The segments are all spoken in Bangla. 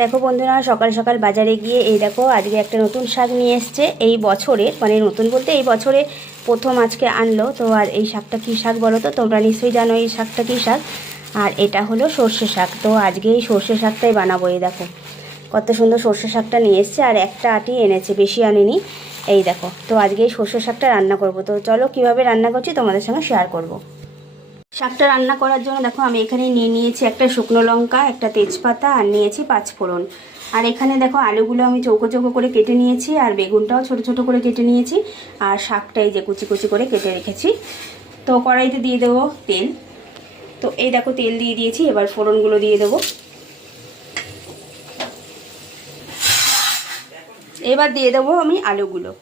দেখো বন্ধুরা, সকাল সকাল বাজারে গিয়ে এই দেখো আজকে একটা নতুন শাক নিয়ে এসছে। এই বছরে, মানে নতুন বলতে এই বছরে প্রথম আজকে আনলো। তো আর এই শাকটা কী শাক বলো তো? তোমরা নিশ্চয়ই জানো এই শাকটা কী শাক। আর এটা হলো সর্ষে শাক। তো আজকে এই সর্ষে শাকটাই বানাবো। এই দেখো কত সুন্দর সর্ষে শাকটা নিয়ে এসছে, আর একটা আটি এনেছে, বেশি আনেনি। এই দেখো, তো আজকে এই সর্ষে শাকটা রান্না করব। তো চলো কীভাবে রান্না করছি তোমাদের সঙ্গে শেয়ার করব। শাকটা রান্না করার জন্য দেখো আমি এখানে নিয়ে নিয়েছি একটা শুকনো লঙ্কা, একটা তেজপাতা, আর নিয়েছি 5 ফোড়ন। আর এখানে দেখো আলুগুলো আমি চৌকো চৌকো করে কেটে নিয়েছি, আর বেগুনটাও ছোট ছোট করে কেটে নিয়েছি, আর শাকটা এই যে কুচি কুচি করে কেটে রেখেছি। তো কড়াইতে দিয়ে দেবো তেল। তো এই দেখো তেল দিয়ে দিয়েছি, এবার ফোড়নগুলো দিয়ে দেবো। এবার দিয়ে দেবো আমি আলুগুলো।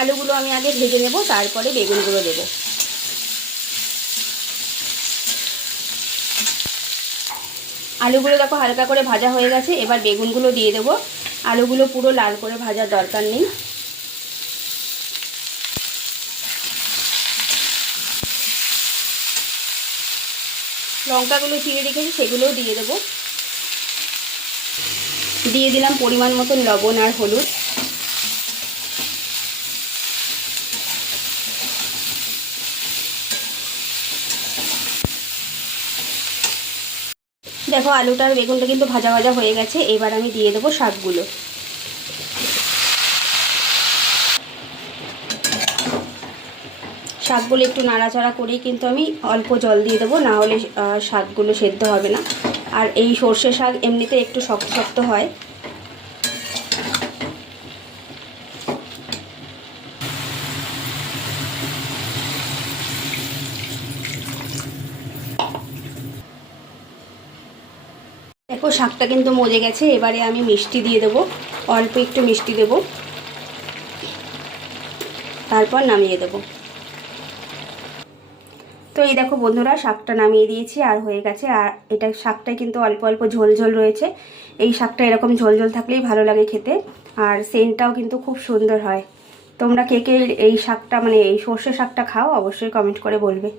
আলুগুলো আমি আগে ভেজে নেব, তারপরে বেগুনগুলো দেবো। আলুগুলো দেখো হালকা করে ভাজা হয়ে গেছে, এবার বেগুনগুলো দিয়ে দেবো। আলুগুলো পুরো লাল করে ভাজার দরকার নেই। লঙ্কাগুলো চিড়ে রেখেছি, সেগুলোও দিয়ে দেবো। দিয়ে দিলাম পরিমাণ মতন লবণ আর হলুদ। দেখো আলুটা আর বেগুনটা কিন্তু ভাজা ভাজা হয়ে গেছে, এবার আমি দিয়ে দেবো শাকগুলো। শাকগুলো একটু নাড়াচাড়া করেই কিন্তু আমি অল্প জল দিয়ে দেবো, না হলে শাকগুলো সেদ্ধ হবে না। আর এই সর্ষে শাক এমনিতে একটু শক্ত শক্ত হয়। দেখো শাকটা কিন্তু মজে গেছে, এবারে আমি মিষ্টি দিয়ে দেবো, অল্প একটু মিষ্টি দেবো, তারপর নামিয়ে দেবো। তো এই দেখো বন্ধুরা, শাকটা নামিয়ে দিয়েছি আর হয়ে গেছে। আর এটা শাকটাই কিন্তু অল্প অল্প ঝোল ঝোল রয়েছে। এই শাকটা এরকম ঝোল ঝোল থাকলেই ভালো লাগে খেতে, আর সেন্টটাও কিন্তু খুব সুন্দর হয়। তোমরা কে কে এই শাকটা, মানে এই সর্ষে শাকটা খাও, অবশ্যই কমেন্ট করে বলবে।